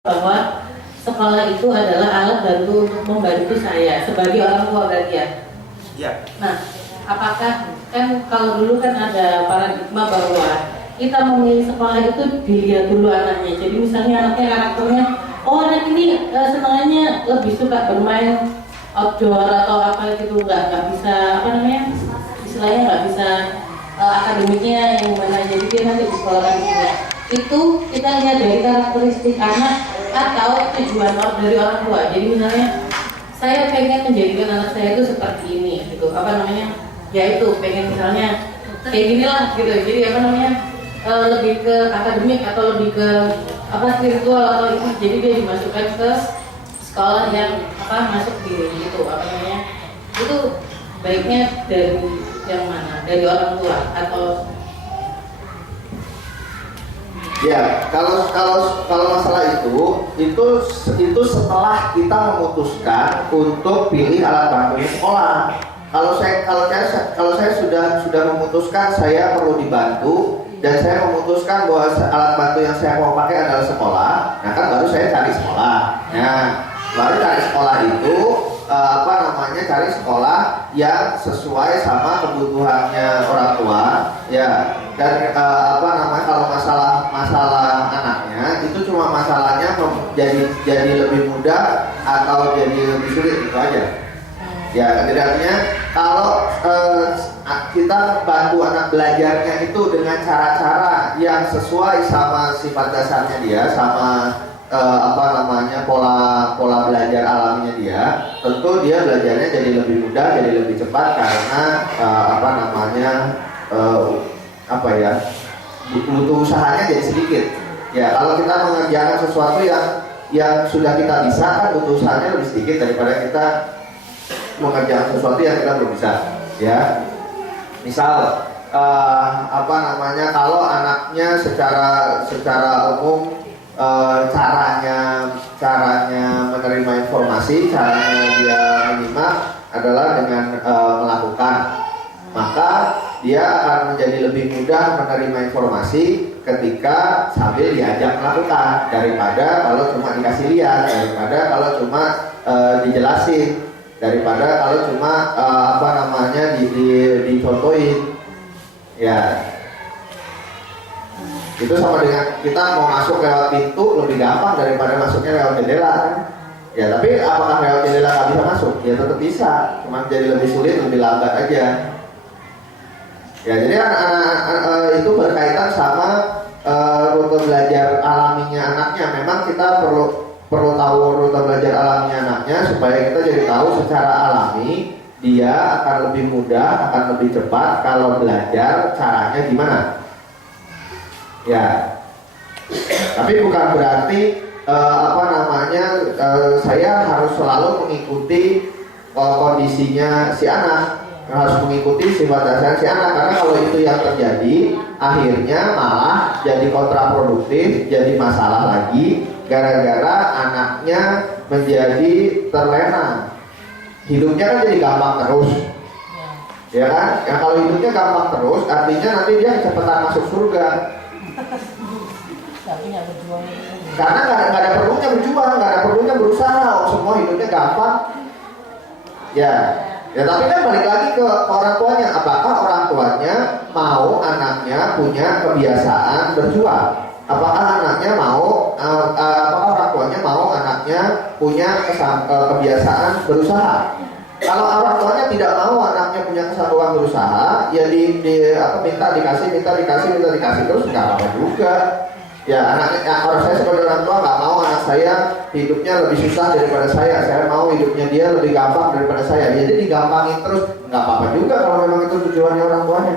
bahwa sekolah itu adalah alat bantu untuk membantu saya sebagai orang tua berarti ya. Iya. Nah, apakah kan kalau dulu kan ada paradigma bahwa kita memilih sekolah itu dilihat dulu anaknya. Jadi misalnya anaknya karakternya, oh anak ini senangannya lebih suka bermain outdoor atau apa gitu, nggak bisa apa namanya istilahnya nggak bisa akademiknya yang mana, jadi dia nanti di sekolah kan gitu. Itu kita lihat dari karakteristik anak atau tujuan dari orang tua. Jadi misalnya saya pengen menjadikan anak saya itu seperti ini gitu, apa namanya, ya itu pengen misalnya kayak gini lah gitu. Jadi apa namanya, lebih ke akademik atau lebih ke apa spiritual atau itu, jadi dia dimasukkan ke sekolah yang apa masuk di gitu apa namanya, itu baiknya dari yang mana, dari orang tua atau Ya, kalau masalah itu setelah kita memutuskan untuk pilih alat bantu sekolah. Kalau saya sudah memutuskan saya perlu dibantu dan saya memutuskan bahwa alat bantu yang saya mau pakai adalah sekolah, nah kan baru saya cari sekolah. Nah, baru cari sekolah itu cari sekolah yang sesuai sama kebutuhannya orang tua, ya. Dan kalau masalah anaknya itu cuma masalahnya jadi lebih mudah atau jadi lebih sulit, itu aja. Ya, jadi artinya kalau kita bantu anak belajarnya itu dengan cara-cara yang sesuai sama sifat dasarnya dia, sama pola belajar alaminya dia, tentu dia belajarnya jadi lebih mudah, jadi lebih cepat karena butuh usahanya jadi sedikit. Ya, kalau kita mengerjakan sesuatu yang sudah kita bisa, kan butuh usahanya lebih sedikit daripada kita mengerjakan sesuatu yang kita belum bisa. Ya, misal kalau anaknya secara umum caranya menerima informasi, caranya dia menyimak adalah dengan melakukan, maka dia akan menjadi lebih mudah menerima informasi ketika sambil diajak melakukan daripada kalau cuma dikasih lihat, daripada kalau cuma dijelasin, daripada kalau cuma dicontohin. Ya, itu sama dengan kita mau masuk lewat pintu lebih gampang daripada masuknya lewat jendela kan? Ya, tapi apakah lewat jendela nggak bisa masuk? Ya tetap bisa, cuma jadi lebih sulit, lebih lambat aja. Ya, jadi anak itu berkaitan sama rute belajar alaminya anaknya. Memang kita perlu tahu rute belajar alaminya anaknya supaya kita jadi tahu secara alami dia akan lebih mudah, akan lebih cepat kalau belajar caranya gimana. Ya, tapi bukan berarti saya harus selalu mengikuti kondisinya si anak, harus mengikuti sifat dasar si anak, karena kalau itu yang terjadi akhirnya malah jadi kontraproduktif, jadi masalah lagi gara-gara anaknya menjadi terlena, hidupnya kan jadi gampang terus, ya kan? Ya, kalau hidupnya gampang terus artinya nanti dia kecepatan masuk surga. Karena nggak ada perlunya berjuang, nggak ada perlunya berusaha, semua hidupnya gampang. Ya, tapi kan balik lagi ke orang tuanya. Apakah orang tuanya mau anaknya punya kebiasaan berjuang? Apakah anaknya mau? Apakah orang tuanya mau anaknya punya kebiasaan berusaha? Kalau orang tuanya tidak mau anaknya punya kesanggupan berusaha, ya minta dikasih terus nggak apa-apa juga. Ya, orang saya sebagai orang tua nggak mau anak saya hidupnya lebih susah daripada saya mau hidupnya dia lebih gampang daripada saya. Jadi digampangin terus nggak apa-apa juga kalau memang itu tujuannya orang tuanya.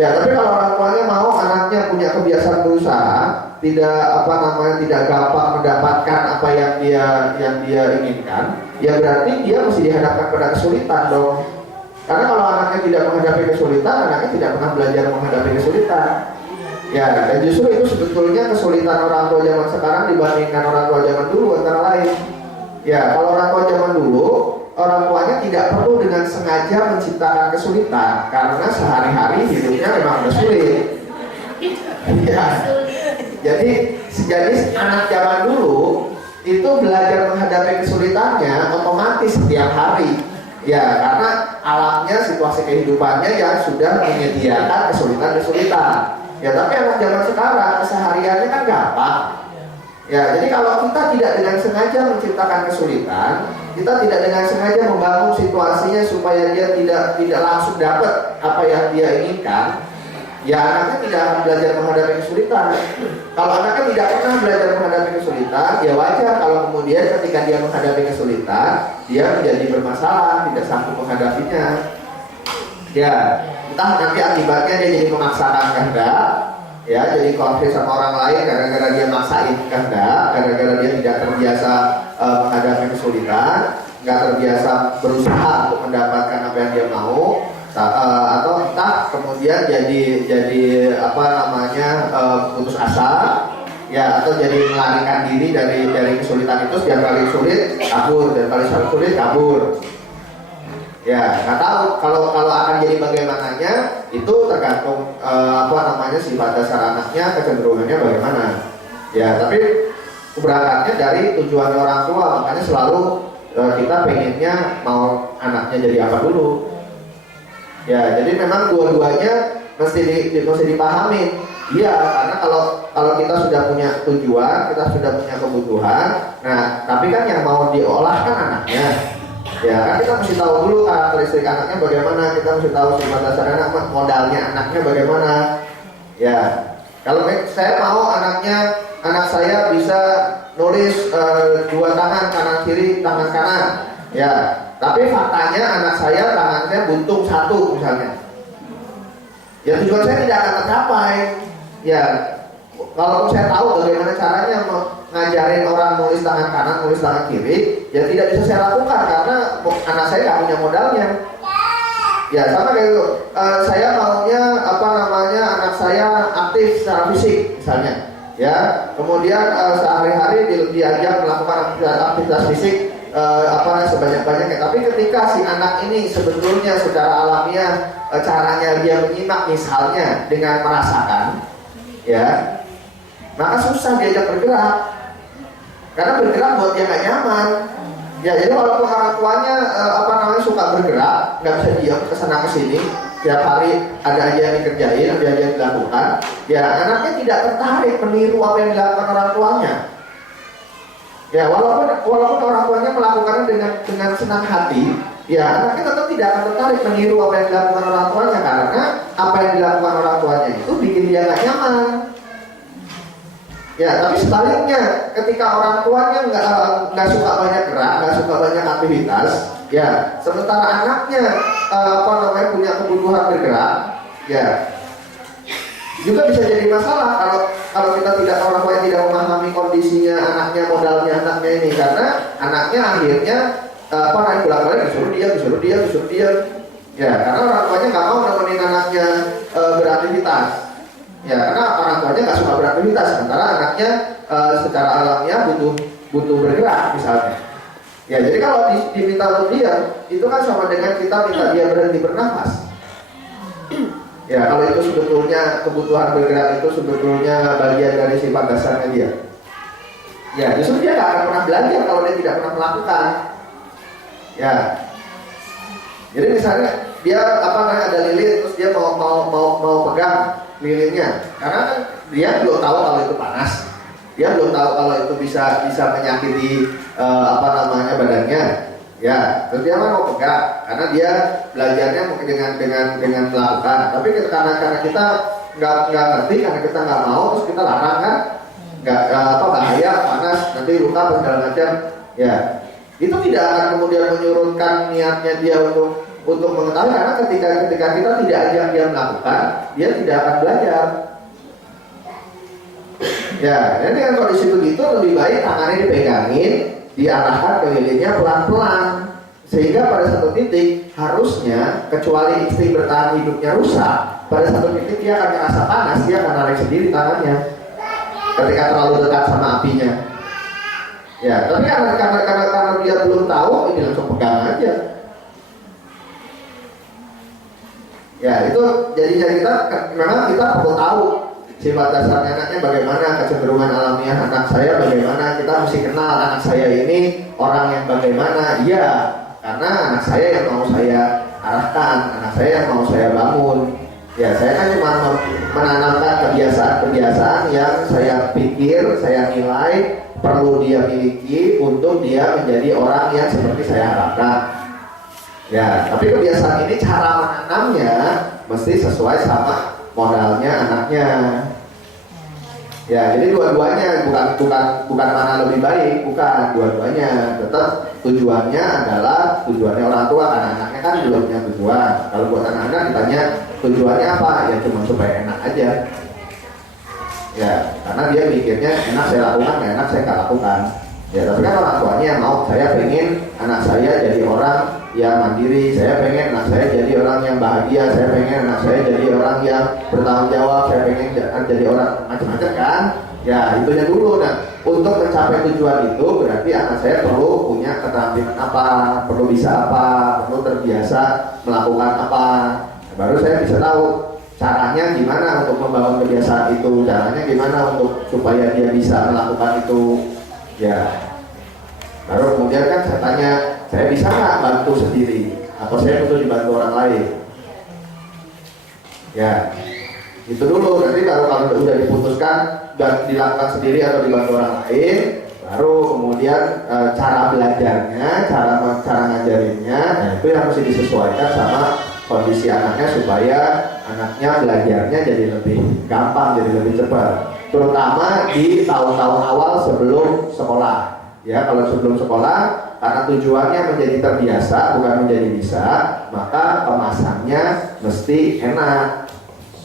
Ya, tapi kalau orang tuanya mau anaknya punya kebiasaan berusaha, tidak gampang mendapatkan apa yang dia inginkan, ya berarti dia mesti dihadapkan pada kesulitan dong. Karena kalau anaknya tidak menghadapi kesulitan, anaknya tidak pernah belajar menghadapi kesulitan. Ya, dan justru itu sebetulnya kesulitan orang tua zaman sekarang dibandingkan orang tua zaman dulu antara lain. Ya, kalau orang tua zaman dulu, orang tuanya tidak perlu dengan sengaja menciptakan kesulitan karena sehari-hari hidupnya memang udah sulit. Ya, Jadi anak zaman dulu itu belajar menghadapi kesulitannya otomatis setiap hari. Ya, karena alamnya, situasi kehidupannya yang sudah menyediakan kesulitan-kesulitan. Ya, tapi anak zaman sekarang kesehariannya kan gampang. Ya, jadi kalau kita tidak dengan sengaja menciptakan kesulitan, kita tidak dengan sengaja membangun situasinya supaya dia tidak langsung dapat apa yang dia inginkan, ya anaknya tidak akan belajar menghadapi kesulitan. Kalau anaknya tidak pernah belajar menghadapi kesulitan, ya wajar kalau kemudian ketika dia menghadapi kesulitan, dia menjadi bermasalah, tidak sanggup menghadapinya. Ya, entah nanti akibatnya dia jadi memaksakan kehendak, ya jadi konflik sama orang lain gara-gara dia maksain kehendak, gara-gara dia tidak terbiasa menghadapi kesulitan, nggak terbiasa berusaha untuk mendapatkan apa yang dia mau. Atau entah kemudian jadi apa namanya putus asa, ya, atau jadi melarikan diri dari kesulitan itu. Setiap kali sulit kabur, dan kali sulit kabur. Ya, nggak tahu kalau akan jadi bagaimananya itu tergantung apa namanya sifat dasar anaknya, kecenderungannya bagaimana. Ya, tapi keberangkatnya dari tujuan orang tua, makanya selalu kita pengennya mau anaknya jadi apa dulu. Ya, jadi memang dua-duanya mesti dipahami. Iya, karena kalau kita sudah punya tujuan, kita sudah punya kebutuhan, nah tapi kan yang mau diolah kan anaknya. Ya, kan kita mesti tahu dulu karakteristik anaknya bagaimana, kita mesti tahu sifat dasar anak, modalnya anaknya bagaimana. Ya, kalau saya mau anak saya bisa nulis dua tangan, kanan kiri, tangan kanan. Ya, tapi faktanya anak saya tangannya buntung satu misalnya. Ya tujuan saya tidak akan tercapai. Ya, kalau saya tahu bagaimana caranya ngajarin orang nulis tangan kanan, nulis tangan kiri, ya tidak bisa saya lakukan karena anak saya nggak punya modalnya. Ya sama kayak itu. Saya maunya apa namanya anak saya aktif secara fisik misalnya. Ya, kemudian sehari-hari diajak melakukan aktivitas fisik sebanyak-banyaknya. Tapi ketika si anak ini sebetulnya secara alamiah caranya dia menyimak misalnya dengan merasakan, ya, maka susah diajak bergerak. Karena bergerak buat dia nggak nyaman. Ya, jadi walaupun orang tuanya suka bergerak, nggak bisa diam kesana kesini, tiap hari ada aja yang dikerjain, ada aja yang dilakukan, ya anaknya tidak tertarik meniru apa yang dilakukan orang tuanya. Ya, walaupun orang tuanya melakukannya dengan senang hati, ya anaknya tetap tidak akan tertarik meniru apa yang dilakukan orang tuanya karena apa yang dilakukan orang tuanya itu bikin dia nggak nyaman. Ya, tapi sebaliknya, ketika orang tuanya nggak suka banyak gerak, nggak suka banyak aktivitas, ya, sementara anaknya punya kebutuhan bergerak, ya, juga bisa jadi masalah kalau kita orang tua tidak memahami kondisinya anaknya, modalnya anaknya ini, karena anaknya akhirnya bolak-balik disuruh dia, ya, karena orang tuanya nggak mau nemenin anaknya beraktivitas. Ya, karena orang tuanya nggak suka beraktivitas, sementara anaknya secara alamiah butuh bergerak misalnya. Ya, jadi kalau diminta untuk diam, itu kan sama dengan kita minta dia berhenti bernafas. Ya, kalau itu sebetulnya kebutuhan bergerak itu sebetulnya bagian dari sifat dasarnya dia. Ya, justru dia nggak akan pernah belajar kalau dia tidak pernah melakukan. Ya, jadi misalnya dia ada lilin, terus dia mau pegang lilinnya, karena kan dia belum tahu kalau itu panas, dia belum tahu kalau itu bisa menyakiti badannya, ya, terus dia mau pegang, karena dia belajarnya mungkin dengan melakukan, tapi karena kita nggak ngerti, karena kita nggak mau, terus kita larang kan, bahaya, panas, nanti luka dan segala macam, ya, itu tidak akan kemudian menyurutkan niatnya dia untuk mengetahui, karena ketika kita tidak ajak dia melakukan, dia tidak akan belajar. Ya, jadi dengan kondisi begitu lebih baik tangannya dipegangin, diarahkan ke lilinnya pelan-pelan, sehingga pada satu titik harusnya, kecuali istri bertahan hidupnya rusak, pada satu titik dia akan merasa panas, dia akan narik sendiri tangannya ketika terlalu dekat sama apinya. Ya, tapi karena dia belum tahu, ini langsung pegang aja. Ya, itu jadi kita memang kita perlu tahu sifat dasarnya anaknya bagaimana, kecenderungan alamiah anak saya bagaimana, kita mesti kenal anak saya ini orang yang bagaimana. Iya, karena anak saya yang mau saya arahkan, anak saya yang mau saya bangun. Ya, saya kan cuma menanamkan kebiasaan-kebiasaan yang saya pikir, saya nilai perlu dia miliki untuk dia menjadi orang yang seperti saya harapkan. Ya, tapi kebiasaan ini cara menanamnya mesti sesuai sama modalnya anaknya. Ya, jadi dua-duanya bukan mana lebih baik, bukan, dua-duanya tetap tujuannya adalah tujuannya orang tua, karena anaknya kan belum punya tujuan. Kalau buat anak-anak ditanya tujuannya apa, ya cuma supaya enak aja. Ya, karena dia mikirnya enak saya lakukan, nggak enak saya nggak lakukan. Ya, tapi kan orang tuanya yang mau, saya pengen anak saya jadi orang yang mandiri, saya pengen anak saya jadi orang yang bahagia, saya pengen anak saya jadi orang yang bertanggung jawab, saya pengen jadi orang macam-macam kan. Ya, itunya dulu. Nah, untuk mencapai tujuan itu berarti anak saya perlu punya keterampilan apa, perlu bisa apa, perlu terbiasa melakukan apa. Nah, baru saya bisa tahu caranya gimana untuk membangun kebiasaan itu, caranya gimana untuk supaya dia bisa melakukan itu. Ya, baru kemudian kan saya tanya, saya bisa nggak bantu sendiri atau saya butuh dibantu orang lain. Ya, itu dulu. Nanti kalau udah diputuskan dan dilakukan sendiri atau dibantu orang lain, baru kemudian cara belajarnya, cara ngajarinnya, nah itu yang mesti disesuaikan sama kondisi anaknya supaya anaknya belajarnya jadi lebih gampang, jadi lebih cepat. Terutama di tahun-tahun awal sebelum sekolah. Ya, kalau sebelum sekolah, karena tujuannya menjadi terbiasa bukan menjadi bisa, maka kemasannya mesti enak.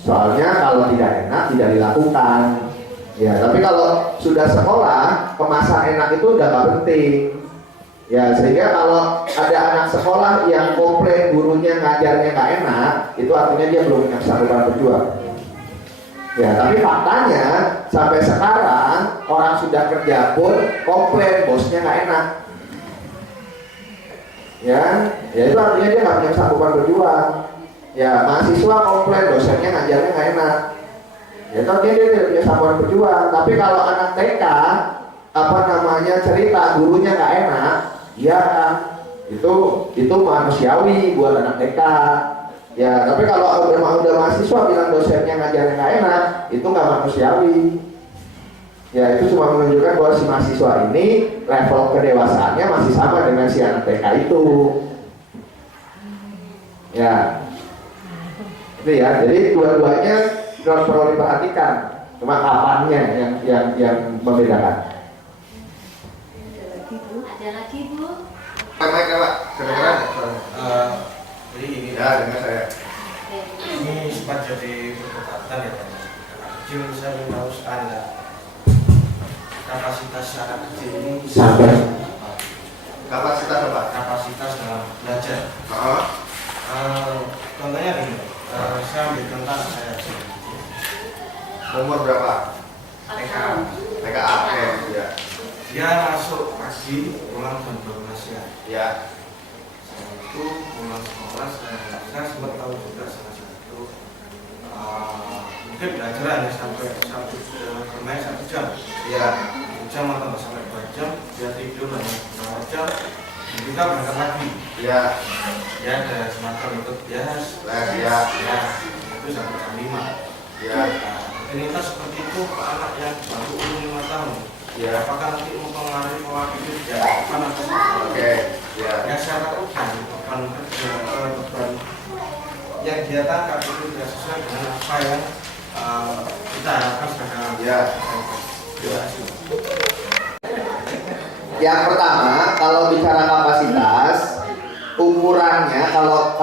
Soalnya kalau tidak enak tidak dilakukan. Ya, tapi kalau sudah sekolah, kemasan enak itu udah gak penting. Ya, sehingga kalau ada anak sekolah yang komplain gurunya ngajarnya gak enak, itu artinya dia belum punya kesanggupan berjuang. Ya, tapi faktanya sampai sekarang orang sudah kerja pun komplain bosnya nggak enak. Ya itu artinya dia nggak punya kesanggupan berjuang. Ya, mahasiswa komplain dosennya ngajarnya nggak enak. Ya itu artinya dia tidak punya kesanggupan berjuang. Tapi kalau anak TK cerita gurunya nggak enak, ya itu manusiawi buat anak TK. Ya, tapi kalau udah mahasiswa bilang dosennya ngajarnya nggak enak, itu nggak manusiawi. Ya, itu cuma menunjukkan bahwa si mahasiswa ini level kedewasaannya masih sama dengan si anak TK itu. Ya, itu ya. Jadi dua-duanya perlu diperhatikan. Cuma kapannya yang membedakan. Ada lagi Bu? Pak, kedengeran? Jadi ini Ya, dengar saya. ini sempat jadi perdebatan ya Pak. Anak kecil saya ingin tahu standar kapasitas anak kecil ini Sampai. apa? Kapasitas apa? Kapasitas dalam belajar. Contohnya gini, saya ambil contoh saya Umur berapa? TK. TKA. Oke, ya. Dia masuk pagi pulang jam 12 siang. Ya. Setelah itu pulang sekolah saya sempat tahu juga salah satu mungkin belajar hanya sampai bermain 1 jam. Ya. 1 jam atau nggak sampai 2 jam, dia tidur hanya 2 jam, dan kita berangkat lagi. Ya. Ya ada semacam ikut bias, Ya. ya itu sampai jam 5. Ya. Rutinitas seperti itu ke anak yang baru umur 5 tahun. Ya. Apakah nanti mempengaruhi pola pikir dia apa nanti? Oke. Ya. Ya saya lakukan beban kerja, beban yang dia tangkap itu tidak sesuai dengan apa yang kita harapkan sebagai Ya. Terima kasih. Yang pertama, kalau bicara kapasitas, ukurannya kalau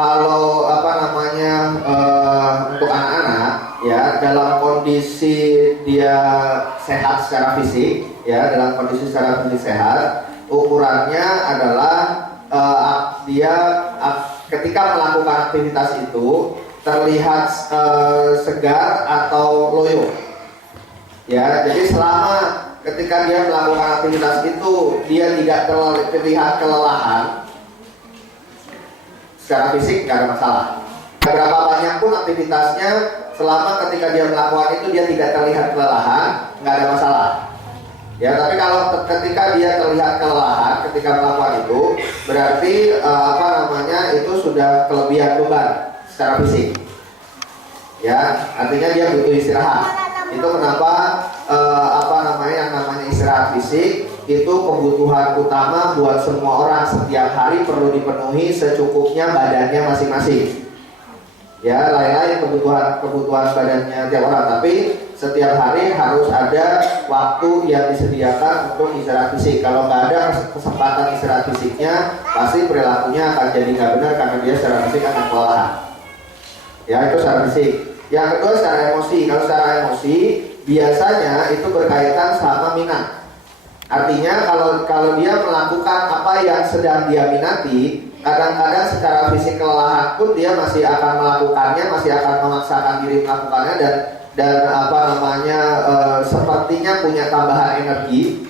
untuk anak-anak ya dalam kondisi dia sehat secara fisik ya dalam kondisi secara fisik sehat, ukurannya adalah dia ketika melakukan aktivitas itu terlihat segar atau loyo. Ya, jadi selama ketika dia melakukan aktivitas itu dia tidak terlihat kelelahan secara fisik, nggak ada masalah. Berapa banyak pun aktivitasnya, selama ketika dia melakukan itu dia tidak terlihat kelelahan, nggak ada masalah. Ya, tapi kalau ketika dia terlihat kelelahan ketika melakukan itu, berarti itu sudah kelebihan beban secara fisik. Ya, artinya dia butuh istirahat. Itu kenapa yang namanya istirahat fisik itu kebutuhan utama buat semua orang. Setiap hari perlu dipenuhi secukupnya badannya masing-masing. Ya, lain-lain kebutuhan badannya tiap orang, tapi setiap hari harus ada waktu yang disediakan untuk istirahat fisik. Kalau nggak ada kesempatan istirahat fisiknya, pasti perilakunya akan jadi nggak benar karena dia secara fisik akan kelelahan. Ya, itu secara fisik. Yang kedua secara emosi. Kalau secara emosi biasanya itu berkaitan sama minat. Artinya kalau dia melakukan apa yang sedang dia minati, kadang-kadang secara fisik kelelahan pun dia masih akan melakukannya, masih akan memaksakan diri melakukannya dan sepertinya punya tambahan energi.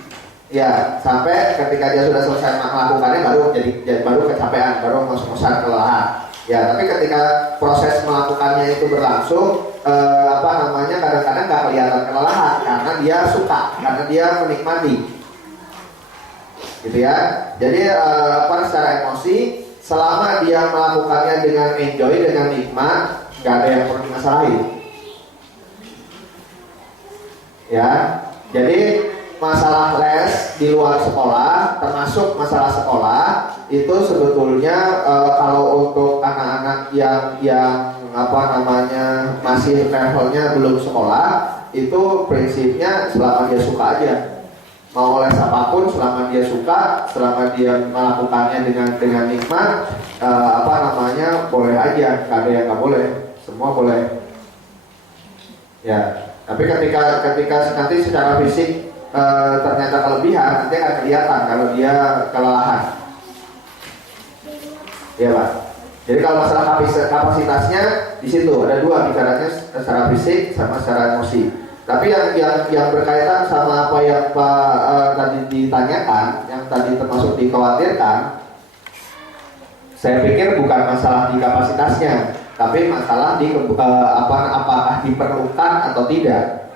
Ya, sampai ketika dia sudah selesai melakukannya baru kecapean, baru ngos-ngosan kelelahan. Ya, tapi ketika proses melakukannya itu berlangsung, kadang-kadang nggak kelihatan kelelahan karena dia suka, karena dia menikmati. Gitu ya. Jadi secara emosi, selama dia melakukannya dengan enjoy, dengan nikmat, nggak ada yang perlu dimasalahin. Ya, jadi masalah les di luar sekolah, termasuk masalah sekolah, itu sebetulnya kalau untuk anak-anak yang masih levelnya belum sekolah, itu prinsipnya selama dia suka aja. Mau les apapun selama dia suka, selama dia melakukannya dengan nikmat, boleh aja, nggak ada yang nggak boleh, semua boleh. Ya, tapi ketika nanti secara fisik ternyata kelebihan, nanti akan kelihatan kalau dia kelelahan. Ya Pak. Jadi kalau masalah kapasitasnya di situ ada dua, bicaranya secara fisik sama secara emosi. Tapi yang berkaitan sama apa yang Pak tadi ditanyakan, yang tadi termasuk dikhawatirkan, saya pikir bukan masalah di kapasitasnya, tapi masalah di apakah diperlukan atau tidak.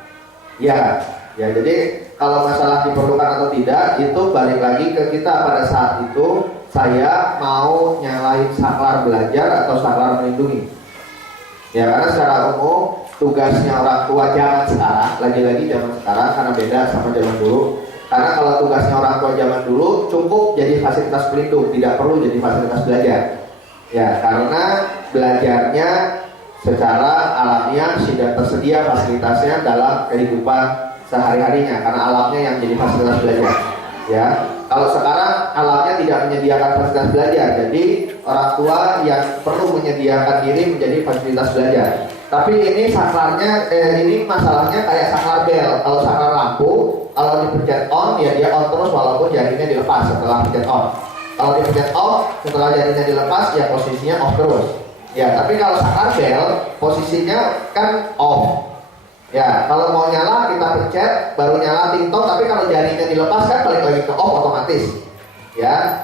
Ya, jadi kalau masalah diperlukan atau tidak itu balik lagi ke kita pada saat itu saya mau nyalain saklar belajar atau saklar melindungi. Ya, karena secara umum tugasnya orang tua zaman sekarang, lagi-lagi zaman sekarang karena beda sama zaman dulu. Karena kalau tugasnya orang tua zaman dulu cukup jadi fasilitas pelindung, tidak perlu jadi fasilitas belajar. Ya, karena belajarnya secara alamiah sudah tersedia fasilitasnya dalam kehidupan sehari-harinya, karena alamnya yang jadi fasilitas belajar. Ya, kalau sekarang alamnya tidak menyediakan fasilitas belajar, jadi orang tua yang perlu menyediakan diri menjadi fasilitas belajar. Tapi ini saklarnya, ini masalahnya kayak saklar bel. Kalau saklar lampu, kalau dipencet on, ya dia on terus walaupun jaringnya dilepas setelah pencet on. Kalau dipencet off, setelah jaringnya dilepas, ya posisinya off terus. Ya, tapi kalau saklar bel, posisinya kan off. Ya, kalau mau nyala kita pencet, baru nyala ting-tong. Tapi kalau jaringnya dilepas kan balik lagi ke off otomatis. Ya,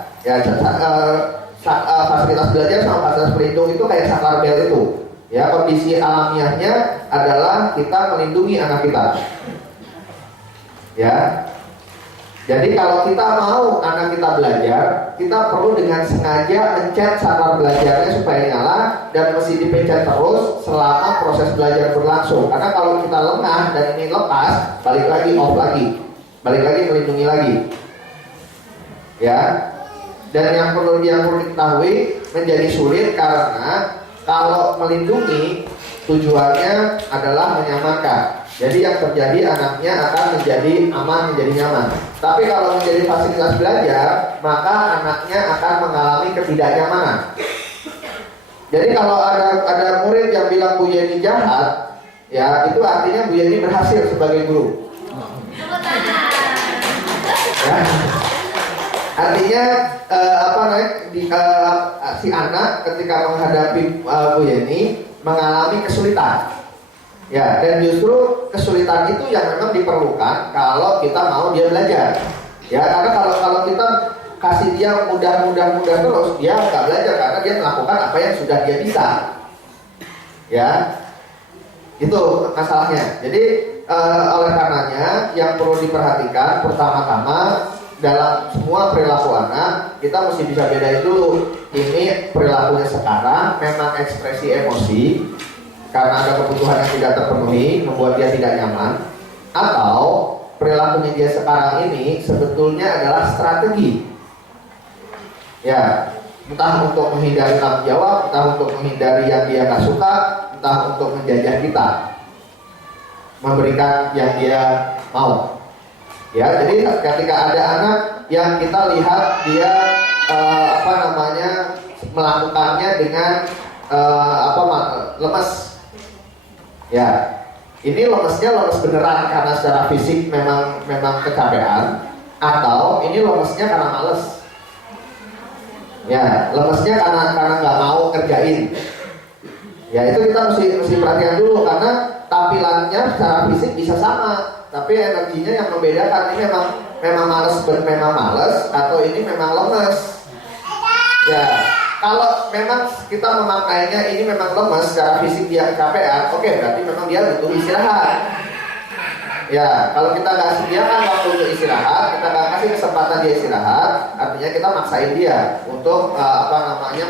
fasilitas belajar sama fasilitas pelindung itu kayak saklar bel itu. Ya, kondisi alamiahnya adalah kita melindungi anak kita. Ya. Jadi kalau kita mau anak kita belajar, kita perlu dengan sengaja mencet saklar belajarnya supaya nyala dan mesti dipencet terus selama proses belajar berlangsung. Karena kalau kita lengah dan ini lepas, balik lagi off lagi. Balik lagi melindungi lagi. Ya. Dan yang perlu diketahui menjadi sulit karena kalau melindungi tujuannya adalah menyamankan. Jadi yang terjadi anaknya akan menjadi aman, menjadi nyaman. Tapi kalau menjadi fasilitas belajar, maka anaknya akan mengalami ketidaknyamanan. Jadi kalau ada murid yang bilang Bu Yeni jahat, ya itu artinya Bu Yeni berhasil sebagai guru. Ya. Artinya si anak ketika menghadapi Bu Yeni mengalami kesulitan. Ya, dan justru kesulitan itu yang memang diperlukan kalau kita mau dia belajar. Ya, karena kalau kita kasih dia mudah terus, dia nggak belajar karena dia melakukan apa yang sudah dia bisa. Ya, itu masalahnya. Jadi oleh karenanya yang perlu diperhatikan pertama-tama dalam semua perilaku anak, kita mesti bisa bedain dulu. Ini perilakunya sekarang memang ekspresi emosi karena ada kebutuhan yang tidak terpenuhi, membuat dia tidak nyaman, atau perilakunya dia sekarang ini sebetulnya adalah strategi. Ya, entah untuk menghindari tanggung jawab, entah untuk menghindari yang dia nggak suka, entah untuk menjajah kita, memberikan yang dia mau. Ya, jadi ketika ada anak yang kita lihat dia melakukannya dengan lemes. Ya, ini lemesnya lemes beneran karena secara fisik memang kecapean, atau ini lemesnya karena males. Ya, lemesnya karena nggak mau kerjain. Ya, itu kita mesti perhatian dulu karena tampilannya secara fisik bisa sama, tapi energinya yang membedakan ini memang males atau ini memang lemes. Ya, kalau memang kita memaknainya ini memang lemes secara fisik dia kecapean, oke, berarti memang dia butuh istirahat. Ya, kalau kita nggak sediakan waktu untuk istirahat, kita nggak kasih kesempatan dia istirahat, artinya kita maksain dia untuk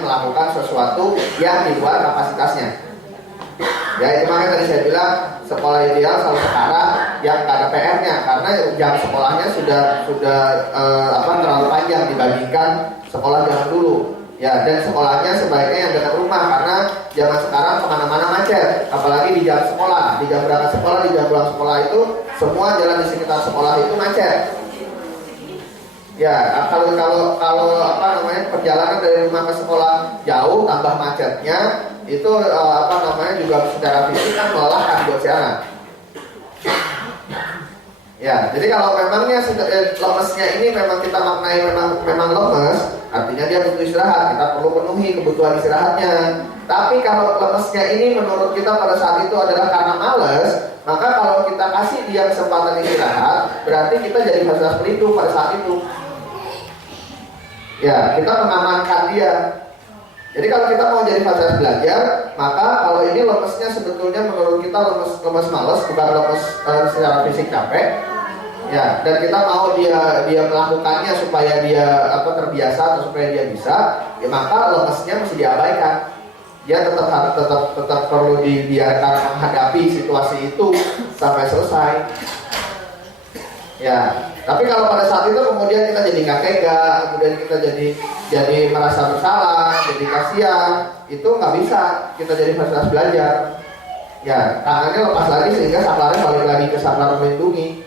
melakukan sesuatu yang di luar kapasitasnya. Ya, itu makanya tadi saya bilang sekolah ideal selalu sekarang yang nggak ada PR-nya, karena jam sekolahnya sudah terlalu panjang dibandingkan sekolah zaman dulu. Ya, dan sekolahnya sebaiknya yang dekat rumah, karena zaman sekarang kemana-mana macet, apalagi di jam sekolah, di jam berangkat sekolah, di jam pulang sekolah itu semua jalan di sekitar sekolah itu macet. Ya, kalau perjalanan dari rumah ke sekolah jauh tambah macetnya, itu juga secara fisik kan melelahkan buat si anak. Ya, jadi kalau memangnya lemesnya ini memang kita maknai memang lemes, artinya dia butuh istirahat, kita perlu penuhi kebutuhan istirahatnya. Tapi kalau lemesnya ini menurut kita pada saat itu adalah karena males, maka kalau kita kasih dia kesempatan istirahat, berarti kita jadi fasilitas pelindung pada saat itu. Ya, kita mengamankan dia. Jadi kalau kita mau jadi fasilitas belajar, maka kalau ini lemesnya sebetulnya menurut kita lemes males, bukan lemes secara fisik capek. Ya, dan kita mau dia melakukannya supaya dia terbiasa atau supaya dia bisa, ya maka lemesnya mesti diabaikan. Dia tetap perlu dibiarkan menghadapi situasi itu sampai selesai. Ya, tapi kalau pada saat itu kemudian kita jadi nggak tega, kemudian kita jadi merasa bersalah, jadi kasihan, itu nggak bisa kita jadi fasilitas belajar. Ya, tangannya lepas lagi sehingga saklarnya balik lagi ke saklar melindungi.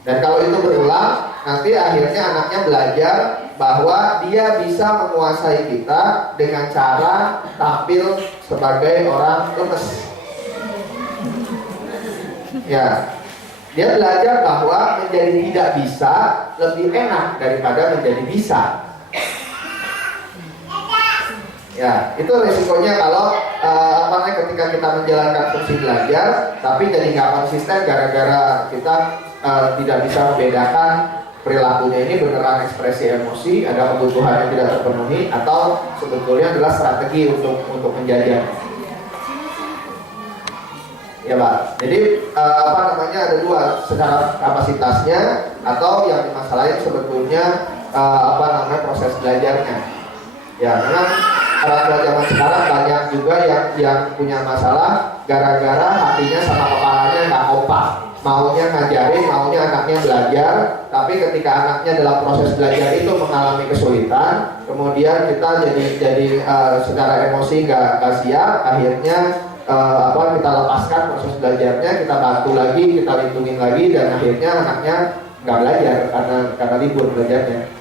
Dan kalau itu berulang, nanti akhirnya anaknya belajar bahwa dia bisa menguasai kita dengan cara tampil sebagai orang lemes. Ya, dia belajar bahwa menjadi tidak bisa lebih enak daripada menjadi bisa. Ya, itu risikonya kalau ketika kita menjalankan fungsi belajar, tapi jadi nggak konsisten gara-gara kita tidak bisa membedakan perilakunya ini beneran ekspresi emosi, ada kebutuhan yang tidak terpenuhi, atau sebetulnya adalah strategi untuk menjajah. Ya Pak, jadi ada dua, secara kapasitasnya atau yang dimasalahin sebetulnya proses belajarnya. Ya, memang orang tua zaman sekarang banyak juga yang punya masalah gara-gara hatinya sama kepalanya nggak kompak. Maunya ngajarin, maunya anaknya belajar, tapi ketika anaknya dalam proses belajar itu mengalami kesulitan, kemudian kita jadi secara emosi nggak siap, akhirnya kita lepaskan proses belajarnya, kita bantu lagi, kita lindungin lagi, dan akhirnya anaknya nggak belajar karena libur belajarnya.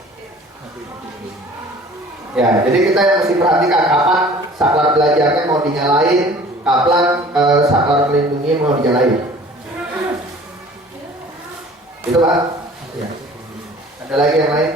Ya, jadi kita yang mesti perhatikan kapan saklar belajarnya mau dinyalain, kapan saklar melindungi mau dinyalain. Itu Pak. Ya. Ada lagi yang lain?